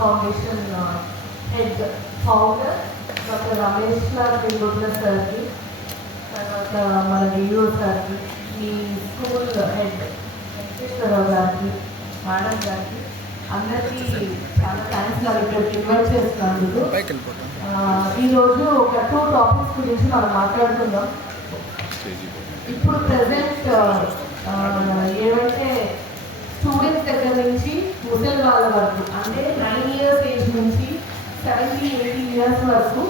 Foundation head founder doctor Ramesh Triguntla సార్కి, తర్వాత మన డిఓ సార్కి, ఈ స్కూల్ హెడ్ వెంకటేశ్వరరావు గారికి, మేడం గారికి అందరికీ చాలా థ్యాంక్స్. నాకు ఇక్కడికి ఇన్వైట్ చేస్తున్నందుకు. ఈరోజు ఒక 2 టాపిక్స్ గురించి మనం మాట్లాడుకుందాం. ఇప్పుడు ప్రజెంట్ ఏమంటే స్టూడెంట్స్ దగ్గర నుంచి ముసలి వాళ్ళ వరకు, అంటే 9 years ఏజ్ నుంచి 70-80 years వరకు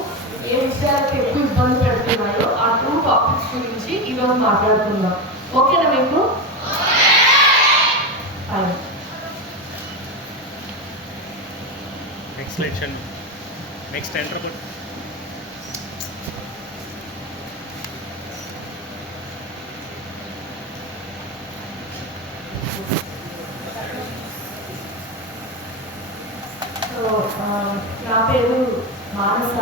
ఏ విషయాలకు ఎక్కువ ఇబ్బంది పెడుతున్నాయో ఆ 2 టాపిక్స్ గురించి ఈరోజు మాట్లాడుకుందాం. ఓకేనా మీకు? నెక్స్ట్ ఎంటర్ బట్ నా పేరు మానస.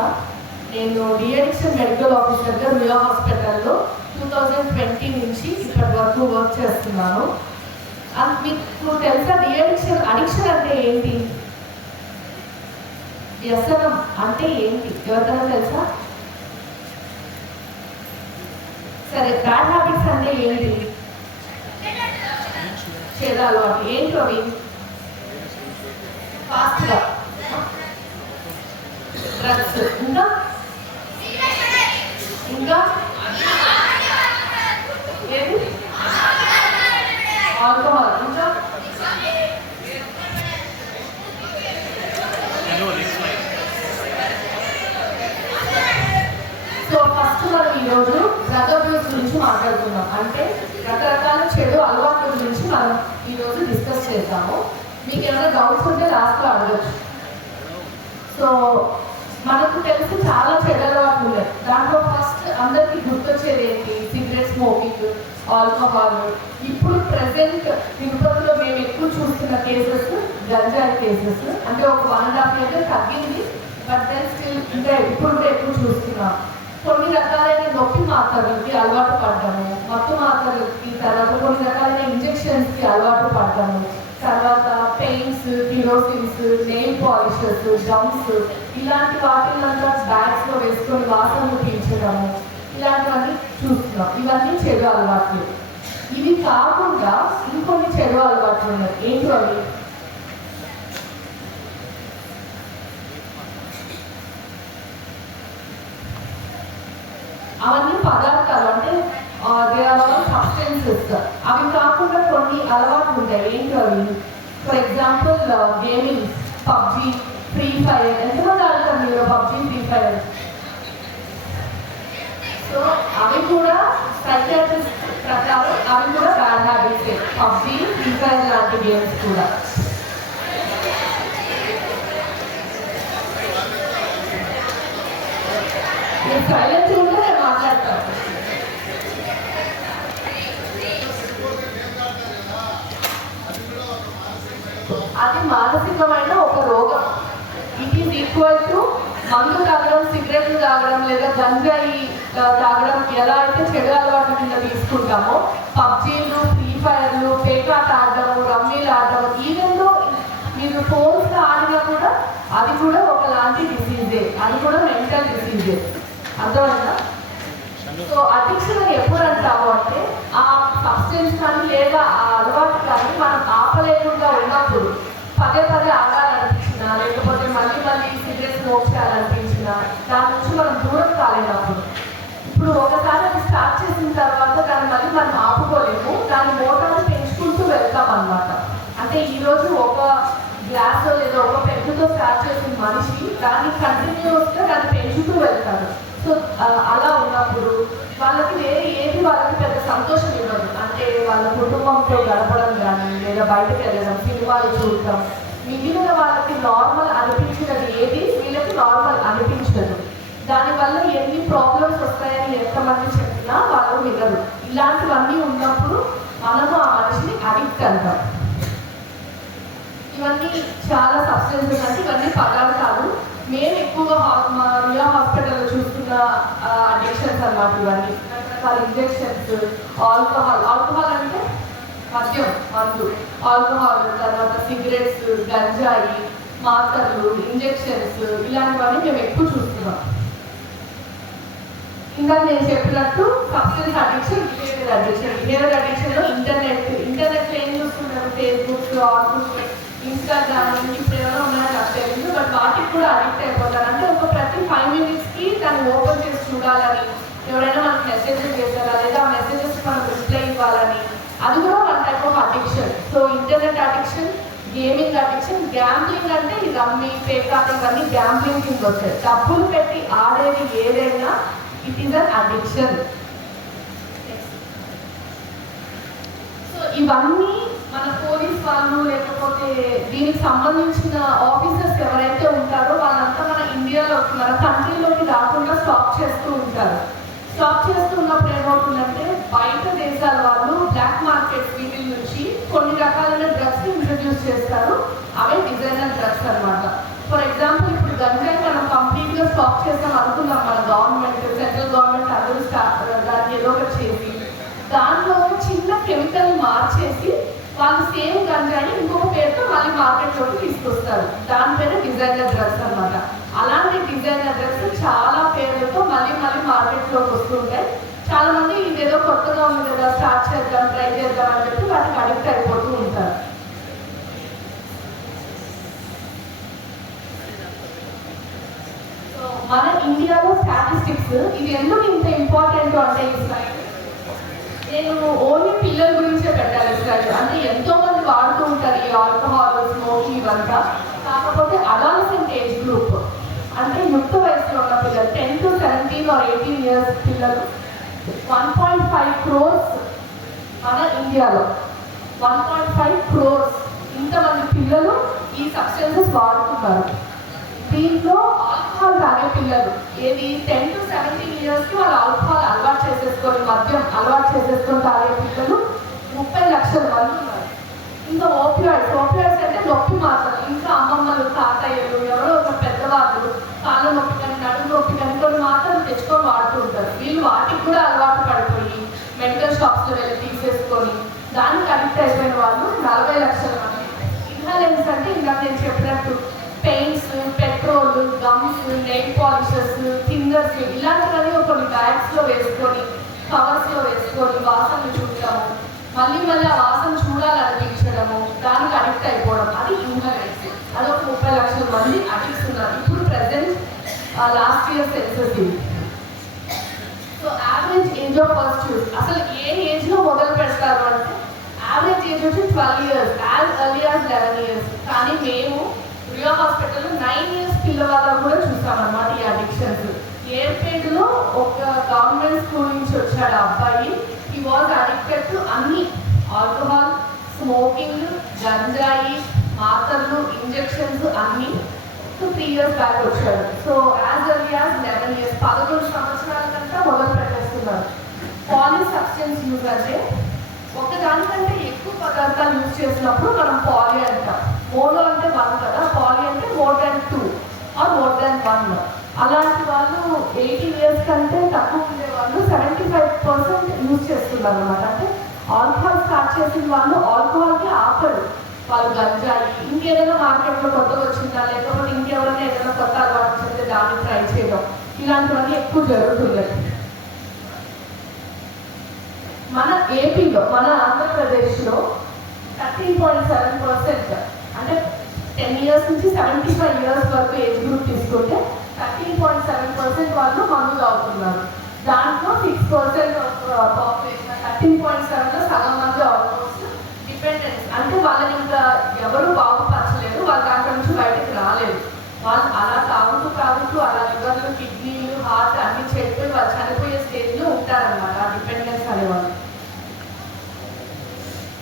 నేను డిఎడిక్షన్ మెడికల్ ఆఫీసర్గా మియా హాస్పిటల్లో 2020 నుంచి ఇప్పటి వరకు వర్క్ చేస్తున్నాను. మీకు తెలుసా అడిక్షన్ అంటే ఏంటి? వ్యసనం అంటే ఏంటి? ఎవరికైనా తెలుసా? సరే, బ్యాడ్ హ్యాబిట్స్ అంటే ఏంటి? చెడు అలవాటు ఏంటి అవి? ఫాస్ట్గా డ్రగ్స్, ఇంకా ఏది? ఆల్కహాల్, ఇంకా సో ఫస్ట్ మనం ఈరోజు డ్రగ్ అబ్యూస్ గురించి మాట్లాడుతున్నాం. అంటే రకరకాల చెడు అలవాట్ల గురించి మనం ఈరోజు డిస్కస్ చేద్దాము. మీకు ఏమైనా డౌట్స్ ఉంటే లాస్ట్లో అడగచ్చు. సో మనకు తెలిసి చాలా చెడు అలవాట్లు ఉన్నాయి. దాంట్లో ఫస్ట్ అందరికీ గుర్తొచ్చేది ఏంటి? Cigarette smoking, alcohol. ఇప్పుడు ప్రెసెంట్ తిరుపతిలో మేము ఎక్కువ చూస్తున్న కేసెస్ గంజాయి కేసెస్. అంటే ఒక 1.5 years తగ్గింది, బట్ దెన్ స్టిల్ ఇంకా ఇప్పుడు కూడా ఎక్కువ చూస్తున్నాం. కొన్ని రకాలైన నొప్పి మాత్రలకి అలవాటు పడ్డాము, మత్తు మాత్రలకి, తర్వాత కొన్ని రకాలైన ఇంజెక్షన్స్కి అలవాటు పడ్డాము, తర్వాత పెయిన్స్, కిరోసిన్స్, నెయిల్ పాలిషెస్, జంప్స్, ఇలాంటి వాటిలంతా బ్యాగ్స్లో వేసుకొని వాసనలు పీల్చడము, ఇలాంటివన్నీ చూస్తున్నాం. ఇవన్నీ చెడు అలవాట్లు. ఇవి కాకుండా ఇంకొన్ని చెడు అలవాట్లు ఉన్నాయి. ఏంటి అవి? అవన్నీ పదార్థాలు, అంటే దే ఆర్ ఆల్ సబ్స్టెన్సెస్. అవి కాకుండా కొన్ని అలవాట్లు ఉంటాయి. ఏంటి అవి? For example gaming, PUBG, free fire. ఎంతమంది ఆడతారు మీరు పబ్జీ, ఫ్రీ ఫైర్? సో అవి కూడా సైకియాట్రిస్ట్ ప్రకారం అవి కూడా bad habits. PUBG, free fire లాంటి గేమ్స్ కూడా. మీరు సైలెన్స్ ఉంటే నేను మాట్లాడతాను. అది మానసికమైన ఒక రోగం. ఇట్ ఈస్ ఈక్వల్ టు మందు తాగడం, సిగరెట్లు తాగడం, లేదా గంజాయి తాగడం. ఎలా అయితే చెడు అలవాట్ల కింద తీసుకుంటామో పబ్జీలు, ఫ్రీ ఫైర్లు, పేకాట ఆడడం, రమ్మీలు ఆడడం, ఈవెన్లో మీరు ఫోన్స్లో ఆడినా కూడా అది కూడా ఒకలాంటి డిసీజే. అది కూడా మెంటల్ డిసీజే. అర్థమైందా? సో అడిక్షన్ అని ఎప్పుడు అంటాము అంటే ఆ సబ్స్టెన్స్ కానీ లేదా ఆ అలవాటు కానీ మనం ఆపలేకుండా ఉన్నప్పుడు, పదే ఆడాలనిపించినా, లేకపోతే మళ్ళీ సిగరెట్ స్మోక్ చేయాలనిపించినా, దాని నుంచి మనం దూరం కాలేనప్పుడు. ఇప్పుడు ఒకసారి అది స్టార్ట్ చేసిన తర్వాత దాన్ని మళ్ళీ మనం ఆపుకోలేము. దాని మోటార్ని పెంచుకుంటూ వెళ్తాం అన్నమాట. అంటే ఈరోజు ఒక గ్లాస్ లేదా ఒక పెన్నుతో స్టార్ట్ చేసిన మనిషి దాన్ని కంటిన్యూస్గా దాన్ని పెంచుతూ వెళ్తాడు. సో అలా ఉన్నప్పుడు వాళ్ళకి ఏది వాళ్ళకి పెద్ద సంతోషం ఇవ్వదు. అంటే వాళ్ళ కుటుంబంతో గడపడం కానీ, లేదా బయటకు వెళ్ళడం, సినిమాలు చూడటం, మిగిలిన వాళ్ళకి నార్మల్ అనిపించినది ఏది వీళ్ళకి నార్మల్ అనిపించదు. దానివల్ల ఎన్ని ప్రాబ్లమ్స్ వస్తాయని ఎంతమంది చెప్పినా వాళ్ళు వినరు. ఇలాంటివన్నీ ఉన్నప్పుడు మనము ఆ మనిషిని అడిక్ట్ అంటాం. ఇవన్నీ చాలా సబ్స్టెన్సెస్, అంటే ఇవన్నీ పదార్థాలు. మేము ఎక్కువగా మా మియా హాస్పిటల్లో చూస్తున్న అడిక్షన్స్ అన్నమాట. ఇవన్నీ రకరకాల ఇంజెక్షన్స్, ఆల్కహాల్ అంటే మద్యం, మందు, ఆల్కహాల్, తర్వాత సిగరెట్స్, గంజాయి, మాత్రలు, ఇంజెక్షన్స్ ఇలాంటివన్నీ మేము ఎక్కువ చూస్తున్నాం. ఇంకా నేను చెప్పినట్టు సబ్స్టెన్స్ అడిక్షన్, బిహేవియర్ అడిక్షన్లో ఇంటర్నెట్లో ఏం చూస్తున్నారు, ఫేస్బుక్, వాట్సాప్, ఇన్స్టాగ్రామ్, ఇప్పుడు ఏమైనా ఉన్నాయో నాకు తెలియదు, బట్ వాటికి కూడా అడిక్ట్ అయిపోతారు. అంటే ఒక ప్రతి 5 minutesకి దాన్ని ఓపెన్ చేసి చూడాలని, ఎవరైనా మనకు మెసేజెస్ చేస్తారా లేదా ఆ మెసేజెస్ మనం రిప్లై ఇవ్వాలని, అది కూడా one type of addiction. So internet addiction, gaming addiction, gambling అంటే ఈ రమ్మీ, పేకాట ఇవన్నీ గ్యాంబ్లింగ్ కింద వస్తాయి. డబ్బులు పెట్టి ఆడేది ఏదైనా it is an addiction. So ఇవన్నీ మన పోలీస్ వాళ్ళు లేకపోతే దీనికి సంబంధించిన ఆఫీసర్స్ ఎవరైతే ఉంటారో వాళ్ళంతా మన ఇండియాలో, మన కంట్రీలోకి రాకుండా స్టాప్ చేస్తూ ఉంటారు. స్టాప్ చేస్తూ ఉన్నప్పుడు ఏమవుతుందంటే బయట దేశాల వాళ్ళు బ్లాక్ మార్కెట్ వీటి నుంచి కొన్ని రకాలైన డ్రగ్స్ ఇంట్రడ్యూస్ చేస్తారు. అవే డిజైనర్ డ్రగ్స్ అనమాట. ఫర్ ఎగ్జాంపుల్ ఇప్పుడు గంజాయి మనం కంప్లీట్గా స్టాప్ చేస్తాం అనుకున్నాం, మన గవర్నమెంట్, సెంట్రల్ గవర్నమెంట్ అందరూ దాన్ని ఏదో ఒకటి చేసి దాంట్లో చిన్న కెమికల్ మార్చేసి వాళ్ళు సేమ్ గంజాయిని ఇంకొక పేరుతో మళ్ళీ మార్కెట్లోకి తీసుకొస్తారు. దాని పేరు డిజైనర్ డ్రగ్స్ అనమాట. అలాంటి డిజైనర్ డ్రగ్స్ చాలా పేర్లతో మళ్ళీ మార్కెట్లోకి వస్తుంటాయి. చాలా మంది ఇదేదో కొత్తగా ఉంది కదా, స్టార్ట్ చేద్దాం, ట్రై చేద్దాం అని చెప్పి వాటికి అడిక్ట్ అయిపోతూ ఉంటారు. సో మన ఇండియాలో స్టాటిస్టిక్స్ ఇది ఎందుకు ఇంత ఇంపార్టెంట్ అంటే ఈ స్లైడ్ నేను ఓన్లీ పిల్లల గురించే పెట్టాలి స్లైడ్. అంటే ఎంతో మంది వాడుతూ ఉంటారు ఈ ఆల్కహాల్, స్మోకింగ్ ఇవంతా. కాకపోతే అడాలసెంట్ ఏజ్ గ్రూప్ అంటే యుక్త వయసులో ఉన్న పిల్లలు 10 to 17 or 18 years పిల్లలు 1.5 crores మన ఇండియాలో 1.5 crores ఇంతమంది పిల్లలు ఈ సబ్స్టెన్సెస్ వాడుతున్నారు. దీంట్లో ఆల్కహాల్ తాగే పిల్లలు ఏది 10 to 17 yearsకి వాళ్ళు ఆల్కహాల్ అలవాటు చేసేసుకొని, మద్యం అలవాటు చేసేసుకొని తాగే పిల్లలు 30 లక్షల మంది ఉన్నారు. ఇంకా ఓపియాయిడ్స్ అంటే నొప్పి మాత్రలు. ఇంకా అమ్మమ్మలు, తాతయ్యలు, ఎవరో ఒక పెద్దవాళ్ళు కాళ్ళ నొప్పి కానీ, నడుము నొప్పి కానీ కొన్ని మాత్రలు తెచ్చుకొని వాడుతూ ఉంటారు. వీళ్ళు వాటికి కూడా అలవాటు పడిపోయి మెడికల్ షాప్స్లో వెళ్ళి తీసేసుకొని దానికి అడిక్ట్ అయిపోయిన వాళ్ళు 40 లక్షల మంది. ఇన్హాలెన్స్ అంటే ఇందాక నేను చెప్పినట్టు paints, petrol, gums, nail polishes, thinners ఇలాంటివన్నీ కొన్ని బ్యాగ్స్లో వేసుకొని, కవర్స్లో వేసుకొని వాసనలు చూడటము, మళ్ళీ ఆ వాసన చూడాలనిపించడము, దానికి అడిక్ట్ అయిపోవడం, అది ఇన్హలెన్స్. అదొక 30 లక్షల మంది అడిక్ట్స్ ఉన్నారు. ఇప్పుడు ప్రెసెంట్ లాస్ట్ ఇయర్ సెన్సస్ ఇది. So average age of first use అసలు ఏ ఏజ్లో మొదలు పెడతారు అంటే యావరేజ్ ఏజ్ వచ్చి 12 years, as early as 11 years. కానీ మేము రియా హాస్పిటల్లో 9 years పిల్లవాళ్ళకు కూడా చూసామన్నమాట ఈ అడిక్షన్స్. ఏర్పేటలో ఒక గవర్నమెంట్ స్కూల్ నుంచి వచ్చాడు అబ్బాయి. హీ వాజ్ అడిక్టెడ్ టు అన్ని ఆల్కహాల్, స్మోకింగ్, గంజాయి, మాత్రలు, ఇంజెక్షన్స్ అన్నీ. సో 3 years బ్యాక్ వచ్చాడు. So as early as 11 years 11 సంవత్సరాల కంటే మొదలు పెట్టేస్తున్నారు. పాలీ సబ్స్టెన్స్ యూజ్ అంటే ఒకదానికంటే ఎక్కువ పదార్థాలు యూజ్ చేసినప్పుడు మనం పాలీ అంటాం. మోనో అంటే 1 కదా, పాలీ అంటే more than 2 or more than 1. అలాంటి వాళ్ళు 18 years కంటే తక్కువ ఉండే వాళ్ళు 75% యూజ్ చేస్తున్నారు అనమాట. అంటే ఆల్కహాల్ స్టార్ట్ చేసిన వాళ్ళు ఆల్కహాల్కి ఆపరు, వాళ్ళు గంజాయి ఇంకేదైనా మార్కెట్లో కొత్తగా వచ్చిందా లేకపోతే ఇంకెవరైనా ఏదైనా కొత్త అలవాటు చేస్తే దాన్ని ట్రై చేయడం, ఇలాంటివన్నీ ఎక్కువ జరుగుతున్నాయి. మన ఏపీలో, మన ఆంధ్రప్రదేశ్లో 13.7% అంటే 10 years నుంచి 75 years వరకు ఏజ్ గ్రూప్ తీసుకుంటే 13.7% వాళ్ళు మందు తాగుతున్నారు. దాంట్లో 6% పాపులేషన్ 13.7లో సగం మంది ఆల్మోస్ట్ డిపెండెన్స్. అంటే వాళ్ళని ఇంకా ఎవరు బాగుపరచలేదు, వాళ్ళు దాంట్లో నుంచి బయటకు రాలేదు. వాళ్ళు అలా తాగుతూ అలా లివర్లు, కిడ్నీలు, హార్ట్ అన్ని చెడిపోయి వాళ్ళు చనిపోయే స్టేజ్లో ఉంటారనమాట ఆ డిపెండెన్స్ అనేవాళ్ళు.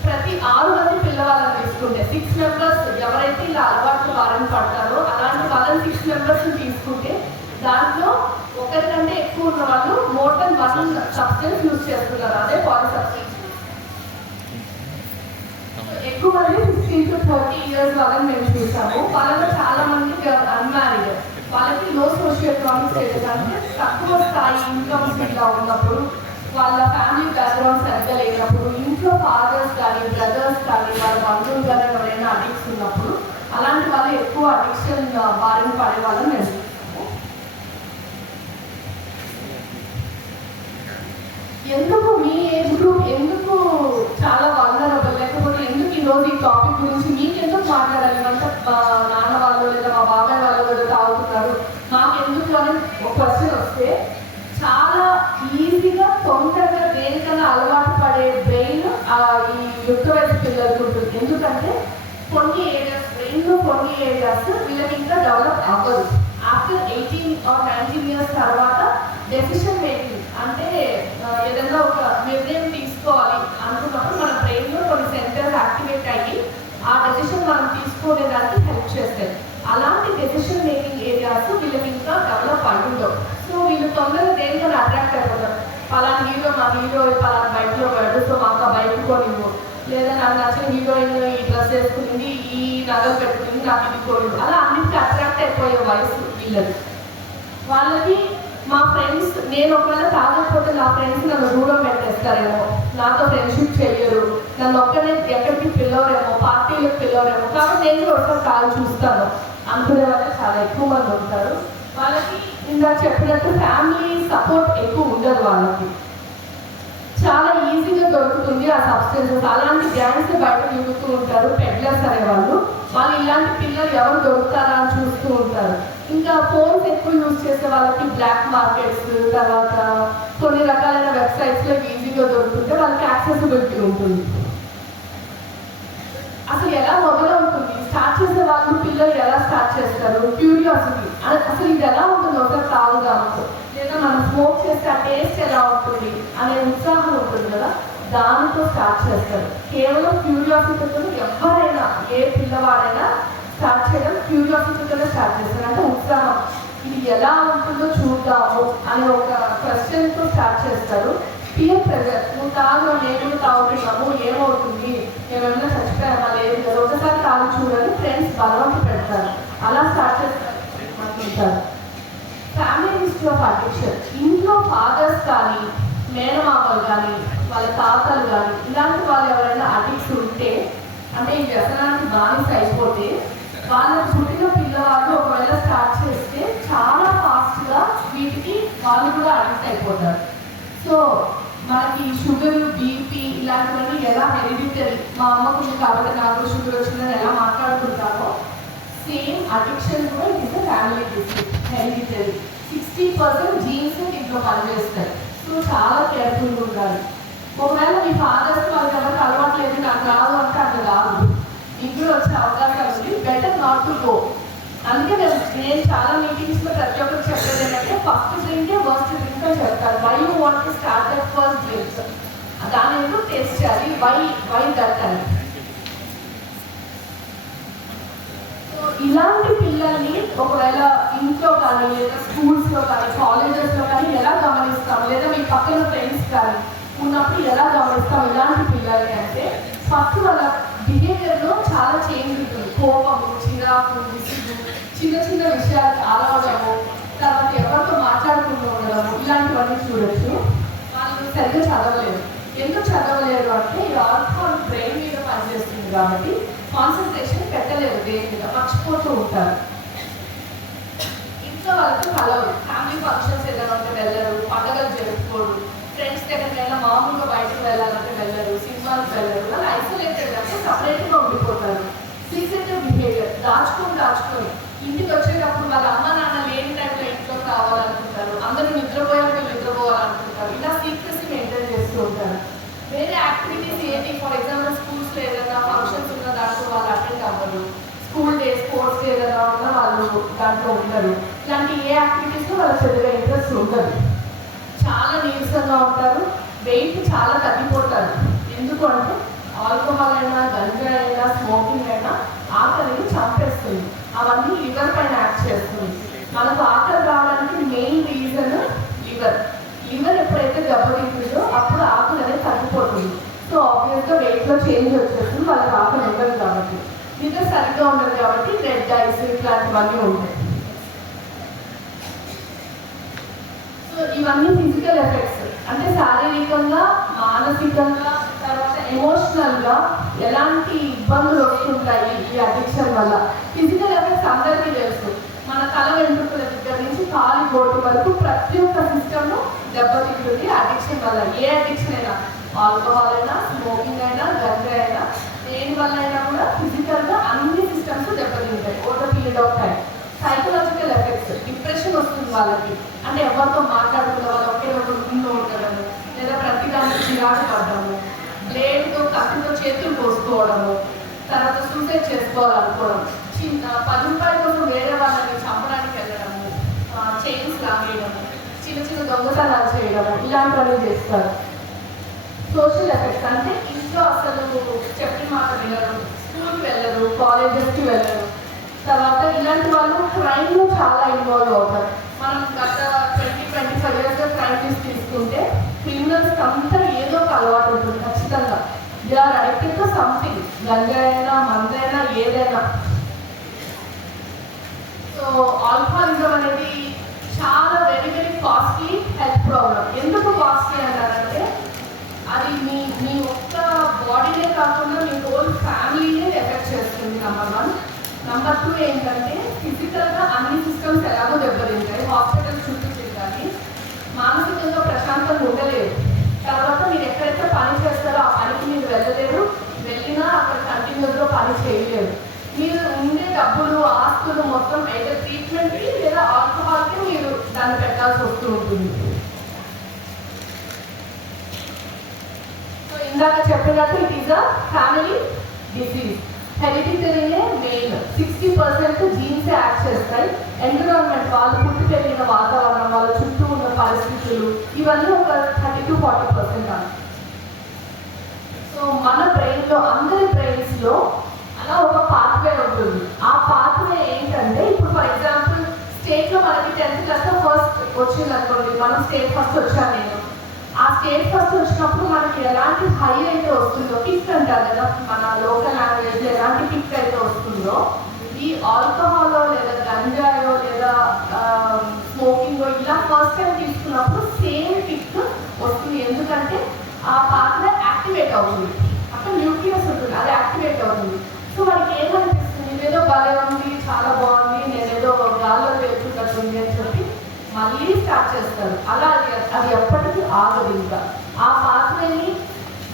ప్రతి 6 మంది పిల్లవాళ్ళని తీసుకుంటే 6 members ఎవరైతే ఇలా అలవాట్లు బారిన పడతారో అలాంటి వాళ్ళని 6 members తీసుకుంటే దాంట్లో ఒకరికంటే ఎక్కువ ఉన్న వాళ్ళు more than 1 substance యూజ్ చేస్తున్నారు. అదే పాలీ సబ్స్టెన్స్. ఎక్కువ మంది 16 to 30 years వాళ్ళని మేము చూసాము. వాళ్ళలో చాలా మంది అన్మ్యారీడ్, వాళ్ళకి లో సోషియో ఎకనామిక్ స్టేటస్ అంటే తక్కువ స్థాయి ఇన్కమ్స్ ఇలా ఉన్నప్పుడు, వాళ్ళ ఫ్యామిలీ బ్యాక్గ్రౌండ్ సరిగ్గా లేనప్పుడు, ఇంట్లో ఫాదర్స్ కానీ బ్రదర్స్ కానీ వాళ్ళ బంధువులు కానీ ఎవరైనా అడిక్ట్స్ ఉన్నప్పుడు అలాంటి వాళ్ళ వాళ్ళు ఎక్కువ అడిక్షన్ బారిన పడే వాళ్ళని నేను చూస్తాను. ఎందుకు మీ ఏజ్ గ్రూప్ ఎందుకు చాలా వల్నరబుల్, లేకపోతే ఎందుకు ఈరోజు ఈ టాపిక్ గురించి మీకు ఎందుకు మాట్లాడాలి అంటే మా నాన్న వాళ్ళు లేదా మా బాబాయ్ వాళ్ళు కూడా తాగుతున్నారు మాకెందుకు అని ఒక క్వశ్చన్ వస్తే, చాలా ఈజీగా తొందరగా దేనికన్నా అలవాటు పడే బ్రెయిన్ ఈ యుక్త వయసు పిల్లలకు ఉంటుంది. ఎందుకంటే కొన్ని ఏరియాస్ బ్రెయిన్లో కొన్ని ఏరియాస్ వీళ్ళకి ఇంకా డెవలప్ అవ్వదు. ఆఫ్టర్ 18 or 19 ఇయర్స్ తర్వాత డెసిషన్ మేకింగ్ అంటే ఏదైనా ఒక నిర్ణయం తీసుకోవాలి అనుకున్నప్పుడు మన బ్రెయిన్లో కొన్ని సెంటర్స్ యాక్టివేట్ అయ్యి ఆ డెసిషన్ మనం తీసుకోలేదానికి హెల్ప్ చేస్తాయి. అలాంటి డెసిషన్ మేకింగ్ ఏరియాస్ వీళ్ళకి ఇంకా డెవలప్ అయ్యిందో, సో వీళ్ళు తొందరగా దేనికైనా అట్రాక్ట్ అయిపోతారు. పలానా హీరో మా హీరో పలానా బైక్లో పోయాడు, సో మాకు ఆ బైక్ కొనివ్వు, లేదా నాకు నచ్చిన హీరోయిన్ ఈ డ్రెస్ వేసుకునింది, ఈ నగలు పెట్టుకుని నాకు ఇది కొనివ్వు, అలా అన్నిటికీ అట్రాక్ట్ అయిపోయే వయసు వీళ్ళది. వాళ్ళకి మా ఫ్రెండ్స్, నేను ఒకవేళ తాగకపోతే నా ఫ్రెండ్స్ నన్ను దూరం పెట్టేస్తారేమో, నాతో ఫ్రెండ్షిప్ చేయరు, నన్ను ఒక్కనే ఎక్కడికి పిలవరేమో, పార్టీలకు పిలవరేమో, కాబట్టి నేను కూడా ఒకసారి తాగి చూస్తాను అనుకునే వాళ్ళు చాలా ఎక్కువ మంది ఉంటారు. వాళ్ళకి ఇందాక చెప్పినట్టు ఫ్యామిలీ సపోర్ట్ ఎక్కువ ఉండదు, వాళ్ళకి చాలా ఈజీగా దొరుకుతుంది ఆ సబ్స్టెన్సెస్. అలాంటి గ్యాంగ్స్ బయట తిరుగుతూ ఉంటారు పెడ్లర్స్ అనేవాళ్ళు. వాళ్ళు ఇలాంటి పిల్లలు ఎవరు దొరుకుతారా అని చూస్తూ ఉంటారు. ఇంకా ఫోన్స్ ఎక్కువ యూజ్ చేసే వాళ్ళకి బ్లాక్ మార్కెట్స్, తర్వాత కొన్ని రకాలైన వెబ్సైట్స్లో ఈజీగా దొరుకుతుంటే వాళ్ళకి యాక్సెసిబిలిటీ ఉంటుంది. అసలు ఎలా మొదలవుతుంది, స్టార్ట్ చేసే వాళ్ళు పిల్లలు ఎలా స్టార్ట్ చేస్తారు, క్యూరియాసిటీ, అసలు ఇది ఎలా ఉంటుంది ఒకసారి తాగుదాము, లేదా మనం స్మోక్ చేస్తే ఆ టేస్ట్ ఎలా ఉంటుంది అనే ఉత్సాహం ఉంటుంది కదా, దానితో స్టార్ట్ చేస్తారు. కేవలం క్యూరియాసిటీతో ఎవరైనా ఏ పిల్లవాడైనా స్టార్ట్ చేయడం క్యూరియాసిటీతోనే స్టార్ట్ చేస్తారు. అంటే ఉత్సాహం, ఇది ఎలా ఉంటుందో చూద్దాము అనే ఒక క్వశ్చన్తో స్టార్ట్ చేస్తారు. పియర్ ప్రెజర్, నువ్వు తాగు, నేను తాగుతున్నాము, ఏమవుతుంది, మేమేమైనా చచ్చిపోయామా, లేదు కదా, ఒకసారి తాగు చూడాలి, ఫ్రెండ్స్ బలవంత పెడతారు, అలా స్టార్ట్ చేస్తారు. ఫ్యామిలీ హిస్టరీ ఆఫ్ అడిక్షన్, ఇంట్లో ఫాదర్స్ కానీ మేనమామలు కానీ వాళ్ళ తాతలు కానీ ఇలాంటి వాళ్ళు ఎవరైనా అడిక్ట్స్ ఉంటే, అంటే ఈ వ్యసనానికి బానిస అయిపోతే, వాళ్ళకి పుట్టిన పిల్లవాళ్ళు ఒకవేళ స్టార్ట్ చేస్తే చాలా ఫాస్ట్గా వీటికి వాళ్ళు కూడా అడిక్ట్ అయిపోతారు. సో మనకి షుగర్, బీపీ ఇలాంటివన్నీ ఎలా హెరిడిటరీ, మా అమ్మకు కాబట్టి నాకు షుగర్ వచ్చిందని ఎలా మాట్లాడుకుంటామో, సేమ్ అడిక్షన్ కూడా it is a family disease, hereditary. 60% jeans దీంట్లో పనిచేస్తాయి. సో చాలా కేర్ఫుల్గా ఉండాలి. ఒకవేళ మీ ఫాదర్స్ వాళ్ళకి ఎవరికి అలవాటు లేదు, నాకు రాదు అంటే అది రాదు, ఇంట్లో వచ్చే అవకాశాలు ఉంది, బెటర్ నాట్ టు గో. అందుకే నేను చాలా మీటింగ్స్లో ప్రతి ఒక్కరు చెప్పేది ఏంటంటే ఫస్ట్ డ్రింకే వర్స్ట్ డ్రింక్ అని చెప్తారు. Why you want to start that first drink, దాని ఎందుకు టేస్ట్ చేయాలి, వై దట్ అని. సో ఇలాంటి పిల్లల్ని ఒకవేళ ఇంట్లో కానీ లేదా స్కూల్స్లో కానీ కాలేజెస్లో కానీ ఎలా గమనిస్తాం, లేదా మీ పక్కన ఫ్రెండ్స్ కానీ ఉన్నప్పుడు ఎలా గమనిస్తాం ఇలాంటి పిల్లల్ని అంటే, ఫస్ట్ వాళ్ళ బిహేవియర్లో చాలా చేంజ్ ఉంటుంది. కోపము, చిరాకు, విసుగు, చిన్న చిన్న విషయాలు అలవడము, తర్వాత ఎవరితో మాట్లాడుకుంటూ ఉండడము, ఇలాంటివన్నీ చూడొచ్చు. వాళ్ళు సరిగ్గా చదవలేరు. ఎందుకు చదవలేరు అంటే ఈ ఆల్కహాల్ బ్రెయిన్ మీద పనిచేస్తుంది కాబట్టి కాన్సన్ట్రేషన్ పెట్టలేరు, దేని మీద మర్చిపోతూ ఉంటారు. ఇంట్లో వాళ్ళతో కలవరు, ఫ్యామిలీ ఫంక్షన్స్ ఏదైనా ఉంటే వెళ్ళరు, పండుగలు జరుపుకోరు, ఫ్రెండ్స్ దగ్గరికైనా మామూలుగా బయటకు వెళ్ళాలంటే వెళ్ళరు, సినిమాలకు వెళ్ళరు, వాళ్ళు ఐసోలేటెడ్ అంటే సపరేట్గా ఉండిపోతారు. సీక్రెటివ్ బిహేవియర్, దాచుకొని ఇంటికి వచ్చేటప్పుడు వాళ్ళ అమ్మ నాన్న లేని టైంలో ఇంట్లోకి రావాలనుకుంటారు, అందరూ నిద్రపోయాక నిద్రపోవాలనుకుంటారు, ఇలా సీక్రెసీ మెయింటైన్ చేస్తూ ఉంటారు. వేరే యాక్టివిటీస్ ఏంటి, ఫర్ ఎగ్జాంపుల్ స్కూల్స్లో ఏదైనా ఫంక్షన్స్ ఉన్న దాంట్లో వాళ్ళు అటెండ్ అవ్వరు, స్కూల్ డే స్పోర్ట్స్ డే ఏదైనా ఉన్నా వాళ్ళు దాంట్లో ఉండరు. ఇలాంటి ఏ యాక్టివిటీస్లో వాళ్ళ పెద్దగా ఇంట్రెస్ట్ ఉండదు. చాలా నీరసంగా ఉంటారు, వెయిట్ చాలా తగ్గిపోతారు. ఎందుకు అంటే ఆల్కహాల్ అయినా, గంజా అయినా, స్మోకింగ్ అయినా ఆకలిని చంపేస్తుంది. అవన్నీ లివర్ పైన యాక్ట్ చేస్తుంది. మనకు ఆకలి రావడానికి మెయిన్ రీజన్ లివర్. లివర్ ఎప్పుడైతే దెబ్బతింటుందో అప్పుడు ఆకలి అనేది తగ్గిపోతుంది. సో ఆబ్వియస్గా వెయిట్లో చేంజ్ వచ్చేస్తుంది, వాళ్ళకి ఆకలి ఉండదు కాబట్టి. లివర్ సరిగ్గా ఉండదు కాబట్టి రెడ్ ఐస్ ఇట్లాంటివన్నీ ఉంటాయి. సో ఇవన్నీ ఫిజికల్ ఎఫెక్ట్స్, అంటే శారీరకంగా, మానసికంగా, తర్వాత ఎమోషనల్గా ఎలాంటి ఇబ్బందులు వస్తుంటాయి ఈ అడిక్షన్ వల్ల. ఫిజికల్ ఎఫెక్ట్స్ అందరికీ తెలుసు. మన తల వెంట్రుకల దగ్గర నుంచి కాలి గోటు వరకు ప్రతి ఒక్క సిస్టమ్ దెబ్బతింటుంది అడిక్షన్ వల్ల. ఏ అడిక్షన్ అయినా, ఆల్కహాల్ అయినా, స్మోకింగ్ అయినా, గంజా అయినా, దేని వల్ల అయినా కూడా ఫిజికల్గా అన్ని సిస్టమ్స్ దెబ్బతింటాయి over period of time. Psychological effects, depression వస్తుంది వాళ్ళకి. అంటే ఎవరితో మాట్లాడుతున్న వాళ్ళు ఒకే ఒక రూమ్లో ఉండడము, లేదా ప్రతిదాన్ని చిరాకు పడ్డము, బ్లేడ్తో కత్తితో చేతులు కోసుకోవడము, తర్వాత సూసైడ్ చేసుకోవాలనుకోవడం, చిన్న 10 రూపాయల కోసం వేరే వాళ్ళని చంపడానికి వెళ్ళడము, చైన్స్ లాగేయడము, చిన్న చిన్న దొంగతనాలు చేయడము, ఇలాంటివన్నీ చేస్తారు. సోషల్ ఎఫెక్ట్స్ అంటే ఇంట్లో అసలు చెప్పిన మాట వినరు, స్కూల్కి వెళ్ళరు, కాలేజెస్కి వెళ్ళరు. తర్వాత ఇలాంటి వాళ్ళు క్రైమ్లో చాలా ఇన్వాల్వ్ అవుతారు. మనం గత 20-25 ఇయర్స్గా క్రైమ్ తీసుకుంటే క్రిమినల్స్ అంతా ఏదో ఒక అలవాటు ఉంటుంది ఖచ్చితంగా. They are addicted to something, గంజా అయినా, మందైనా, ఏదైనా. సో ఆల్కహాలిజం అనేది చాలా very very costly health problem. ఎందుకు కాస్ట్లీ అంటారంటే అది మీ ఒక్క బాడీనే కాకుండా మీ హోల్ ఫ్యామిలీనే ఎఫెక్ట్ చేస్తుంది. నెంబర్ 1. నెంబర్ 2 ఏంటంటే ఫిజికల్గా అన్ని సిస్టమ్స్ ఎలాగో దెబ్బతింటాయి. హాస్పిటల్ చుట్టూ తిరగాలి, మానసికంగా ప్రశాంతంగా ఉండలేరు. తర్వాత మీరు ఎక్కడైతే పని చేస్తారో ఆ పనికి మీరు వెళ్ళలేరు, వెళ్ళినా అక్కడ కంటిన్యూస్గా పని చేయలేరు. మీరు ఉండే డబ్బులు, ఆస్తులు మొత్తం అయితే ట్రీట్మెంట్కి లేదా ఆల్కహాల్కి మీరు దాన్ని పెట్టాల్సి వస్తూ ఉంటుంది. సో ఇందాక చెప్పినట్టు it is a family disease. హెరిడిటరీనే మెయిన్. 60% జీన్సే యాక్ట్ చేస్తాయి. ఎన్విరాన్మెంట్, వాళ్ళు పుట్టి పెరిగిన వాతావరణం, వాళ్ళ చుట్టూ ఉన్న పరిస్థితులు, ఇవన్నీ ఒక 30-40% అని. సో మన బ్రెయిన్లో, అందరి బ్రెయిన్స్లో అలా ఒక పాత్వే ఉంటుంది. ఆ పాత్వే ఏంటంటే, ఇప్పుడు ఫర్ ఎగ్జాంపుల్ స్టేట్లో మనకి 10th క్లాస్లో ఫస్ట్ వచ్చింది అనుకోండి, మనం స్టేట్ ఫస్ట్ వచ్చాను నేను. ఆ స్టేట్ ఫస్ట్ వచ్చినప్పుడు మనకి ఎలాంటి హై అయితే వస్తుందో, పిక్ అంటారు కదా మన లోకల్ లాంగ్వేజ్లో, ఎలాంటి పిక్ అయితే వస్తుందో, ఈ ఆల్కహాలో లేదా గంజాయో లేదా స్మోకింగో ఇలా ఫస్ట్ టైం తీసుకున్నప్పుడు సేమ్ పిక్ వస్తుంది. ఎందుకంటే ఆ పాత్ర యాక్టివేట్ అవుతుంది, అక్కడ న్యూక్లియస్ ఉంటుంది, అది యాక్టివేట్ అవుతుంది. సో మనకి ఏమనిపిస్తుంది, ఏదో భలే ఉంది, చాలా బాగుంది, నేనేదో గాల్లో వేసుకున్నట్టుంది అని చెప్పి మళ్ళీ స్టార్ట్ చేస్తారు. అలా అది ఎప్పటికీ ఆగదు. ఇంకా ఆ పాత్రని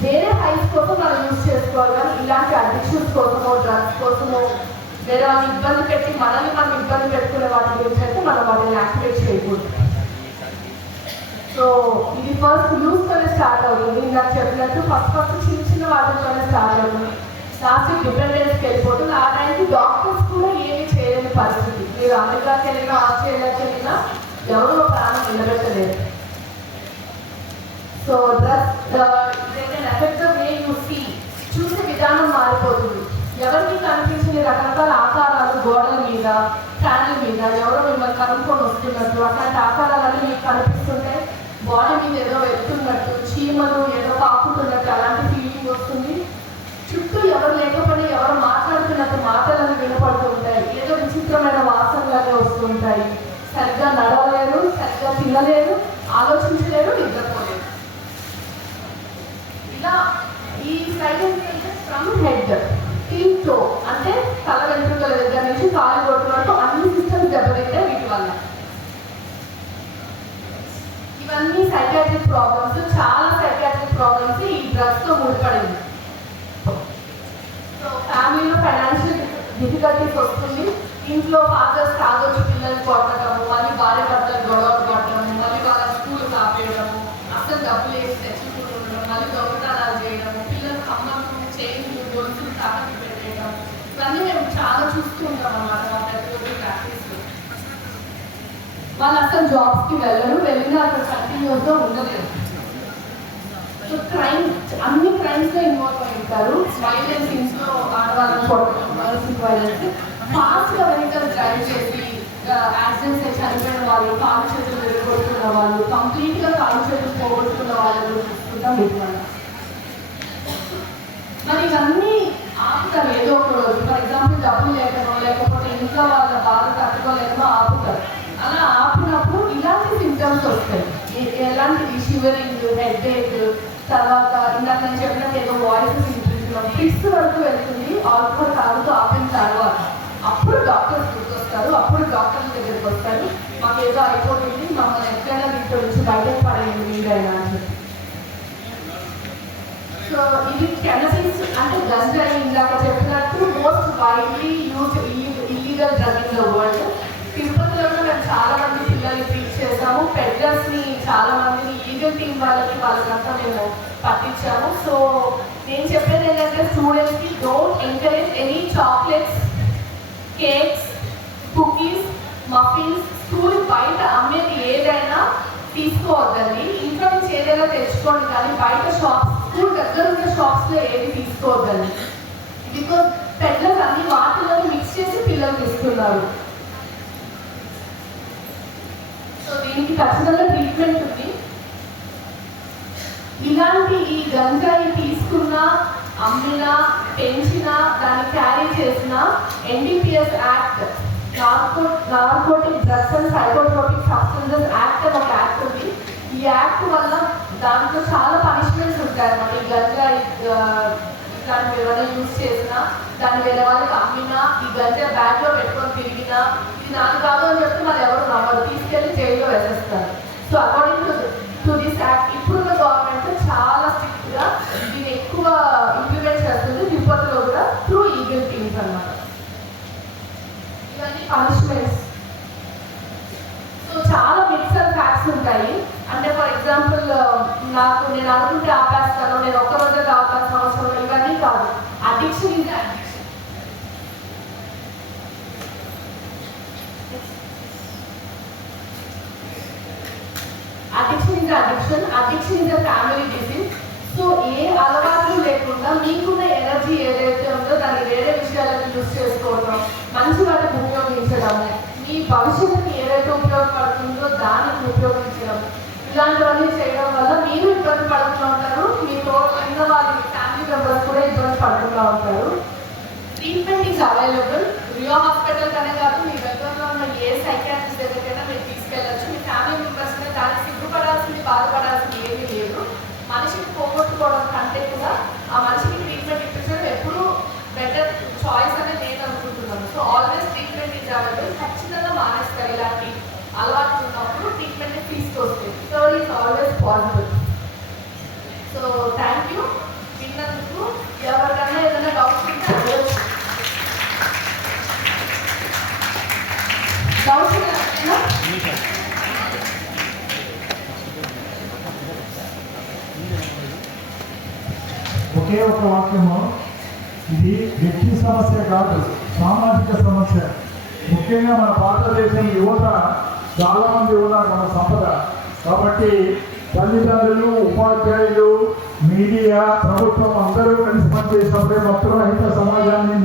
వేరే హైస్ కోసం మనం యూజ్ చేసుకోవాలి, కానీ ఇలాంటి అడిక్షన్స్ కోసమో, డ్రగ్స్ కోసమో, వేరే వాళ్ళని ఇబ్బంది పెట్టి మనల్ని మనం ఇబ్బంది పెట్టుకునే వాటి గురించి అయితే మనం వాటిని యాక్టివేట్ చేయకూడదు. సో ఇది ఫస్ట్ యూస్తోనే స్టార్ట్ అవుతుంది. నాకు చెప్పినట్టు ఫస్ట్ చిన్న చిన్న వాటితోనే స్టార్ట్ అవుతుంది, లాస్ట్ డిపెండెన్స్కి వెళ్ళిపోతుంది. ఆ టైంకి డాక్టర్స్ కూడా ఏమీ చేయలేని పరిస్థితి. మీరు అమెరికాకి వెళ్ళినా, ఆస్ట్రేలియాకి వెళ్ళినా ఎవరో ప్రాణం నిలబెట్టలేదు. So drugs effect the way you see, చూసే విధానం మారిపోతుంది. ఎవరికి కనిపించిన రకరకాల ఆకారాలు గోడల మీద, ఫ్యాన్ల మీద, ఎవరో మిమ్మల్ని కనుక్కొని వస్తున్నట్టు అట్లాంటి ఆకారాలన్నీ మీకు కనిపిస్తుంటాయి. బాడీ మీద ఏదో వెళ్తున్నట్టు, చీమలు ఏదో పాకుతున్నట్టు అలాంటి ఫీలింగ్ వస్తుంది. చుట్టూ ఎవరు లేకపోయినా ఎవరు మాట్లాడుతున్నట్టు మాటలను వినపడుతూ ఉంటాయి. ఏదో విచిత్రమైన వాసనలాగా వస్తుంటాయి. సరిగ్గా నడవలేరు, సరిగ్గా తినలేరు, ఆలోచించలేరు, నిద్రపోలేరు. ఇలా ఈ side from head till toe, అంటే తల వెంట్రుకల దగ్గర నుంచి కాలు గొట్టు వరకు అన్ని సిస్టమ్స్ దెబ్బతింటాయి వీటి వల్ల. ఇవన్నీ సైకాట్రిక్ ప్రాబ్లమ్స్. చాలా సైకాట్రిక్ ప్రాబ్లమ్స్ ఈ డ్రగ్స్తో ముడిపడింది. సో ఫ్యామిలీలో ఫైనాన్షియల్ డిఫికల్టీస్ వస్తుంది. ఇంట్లో ఫాదర్స్ తాగొచ్చి పిల్లల్ని కొట్టడము, మళ్ళీ భార్య భర్తలు గొడవలు పట్టడము, మళ్ళీ వాళ్ళ స్కూల్ ఆపేయడము, అసలు డబ్బులు వేసి తెచ్చుకుంటూ ఉండడం, మళ్ళీ దొంగతనాలు చేయడము, పిల్లలు కమ్మలు, చైన్లు, గొలుసులు తాకట్టు పెట్టేయడం, ఇవన్నీ మేము చాలా చూస్తూ ఉంటాం అన్నమాట మా ప్రతిరోజు ప్రాక్టీస్లో. వాళ్ళు అసలు జాబ్స్కి వెళ్ళరు, వెళ్ళినా అక్కడ కంటిన్యూస్గా ఉండలేదు. సో క్రైమ్, అన్ని క్రైమ్స్లో ఇన్వాల్వ్ అయి ఉంటారు. వైలెన్స్, ఇంట్లో ఆడవాళ్ళని కొట్టడం, డొమెస్టిక్ వైలెన్స్, ఫాస్ట్గా వెహికల్ డ్రైవ్ చేసి యాక్సిడెంట్స్ చనిపోయిన వాళ్ళు, కాలు చేతులు విరగొట్టుకున్న వాళ్ళు, కంప్లీట్గా కాలు చేతులు పోగొట్టుకున్న వాళ్ళని చూసుకుంటాం వీటివల్ల. మరి ఇవన్నీ ఆపుతారు ఏదో ఒక రోజు. ఫర్ ఎగ్జాంపుల్ డబ్బులు లేకనో, లేకపోతే ఇంట్లో వాళ్ళ బాధ తట్టుకోలేకనో ఆపుతారు. అలా ఆపినప్పుడు ఇలాంటి సింటమ్స్ వస్తాయి. ఎలాంటివి, షివరింగ్, హెడ్ ఏక్, తర్వాత ఇందాక నేను చెప్పినట్టు ఏదో వాయిసెస్ వినిపిస్తున్నాం, ఫిక్స్ వరకు వెళ్తుంది. ఆల్కహాల్ తాగుతూ ఆపిన తర్వాత అప్పుడు డాక్టర్స్ గుర్తొస్తారు, అప్పుడు డాక్టర్ల దగ్గరికి వస్తారు, మాకు ఏదో అయిపోతుంది, మమ్మల్ని ఎక్కడైనా దీంట్లో నుంచి బయటకు పడేయండి మీరైనా అని చెప్పి. సో ఇది కెనబిస్ అంటే గంజాయి ఇందాక చెప్పినట్టు most widely use illegal drug in the world. తిరుపతిలో కూడా మేము చాలా మంది పిల్లల్ని ట్రీట్ చేసాము, పెద్దర్స్ని చాలా మందిని ఈగల్ టీం వాళ్ళకంతా మేము పట్టించాము. సో నేను చెప్పేది ఏంటంటే స్టూడెంట్స్కి don't encourage any chocolates, cakes, cookies, muffins, school బయట అమ్మేది ఏదైనా తీసుకోవద్దండి. ఇంట్లో నుంచి ఏదైనా తెచ్చుకోండి, కానీ బయట షాప్స్, స్కూల్ దగ్గర ఉన్న షాప్స్లో ఏది తీసుకోవద్దండి. బికాజ్ పెద్దలు అన్ని వాటిలో మిక్స్ చేసి పిల్లలకి ఇస్తున్నారు. సో దీనికి ఖచ్చితంగా ట్రీట్మెంట్ ఉంది. ఇలాంటి ఈ గంజాయి తీసుకున్నా, అమ్మినా, పెంచినా, దాన్ని క్యారీ చేసిన NDPS act, narcotic drugs and psychotropic substances act అని ఒక యాక్ట్ ఉంది. ఈ యాక్ట్ వల్ల దాంట్లో చాలా పనిష్మెంట్స్ ఉంటాయి అన్నమాట. ఈ గంజాయి ఇట్లాంటివి ఏమైనా యూజ్ చేసినా, దాన్ని వేరే వాళ్ళకి అమ్మినా, ఈ గంజా బ్యాగ్లో పెట్టుకొని తిరిగినా, ఇది నాకు కాదు అని చెప్తే మరి ఎవరు నమ్మరు, తీసుకెళ్ళి జైల్లో వేసేస్తారు. So according to this act ఇప్పుడున్న గవర్నమెంట్ చాలా స్ట్రిక్ట్గా దీన్ని ఎక్కువ ఇంప్లిమెంట్ చేస్తుంది, తిరుపతిలో కూడా త్రూ ఈగల్ టీమ్స్ అన్నమాట. ఇవన్నీ పనిష్మెంట్స్. సో చాలా మిక్స్ అండ్ ఫ్యాక్ట్స్ ఉంటాయి. అంటే ఫర్ ఎగ్జాంపుల్ నేను అనుకుంటే ఆపేస్తాను, నేను ఒక్క రోజే తాగుతాను అవసరం, ఇవన్నీ కాదు. Addiction is addiction is a family disease. So ఏ అలవాట్లు లేకుండా మీకున్న ఎనర్జీ ఏదైతే ఉందో దాన్ని వేరే విషయాలకు యూజ్ చేసుకోవడం, మంచి వాటికి ఉపయోగించడం, మీ భవిష్యత్తుకి ఏదైతే ఉపయోగపడుతుందో దానికి ఉపయోగించడం, ఇలాంటివన్నీ చేయడం వల్ల మీరు ఇబ్బంది పడుతూ ఉంటారు, మీతో ఉన్న వాళ్ళ ఫ్యామిలీ మెంబర్స్ కూడా ఇబ్బంది పడుతూ ఉంటారు. Treatment is available. Rio hospital కనే కాదు, మీ దగ్గరలో ఉన్న ఏ సైకాట్రిస్ట్ దగ్గరైనా మీరు తీసుకెళ్ళచ్చు. మీ ఫ్యామిలీ మెంబర్స్ దానికి సిగ్గుపడాల్సింది, బాధపడాల్సింది ఏమీ లేదు. మనిషిని పోగొట్టుకోవడం కంటే కూడా ఆ మనిషికి ట్రీట్మెంట్ ఇప్పించడం ఎప్పుడూ బెటర్ చాయిస్ అనేది నేను అనుకుంటున్నాను. So always treatment is available. ఖచ్చితంగా మానేస్తారు ఇలాంటి అలవాట్లు ఉన్నప్పుడు ట్రీట్మెంట్ తీసుకొస్తే. So is always possible. So thank you విన్నందుకు. ఎవరికైనా ఏదైనా డౌట్స్ ఉంటే అడగచ్చు. డౌట్స్ ఉన్నాయా? ఒకే ఒక వాక్యము, ఇది వ్యక్తి సమస్య కాదు, సామాజిక సమస్య. ముఖ్యంగా మన భారతదేశం యువత చాలా మంది ఉన్నారు మన సంపద. కాబట్టి తల్లిదండ్రులు, ఉపాధ్యాయులు, మీడియా, ప్రభుత్వం అందరూ కలిసి పనిచేసినప్పుడే మొత్తం రహిత సమాజాన్ని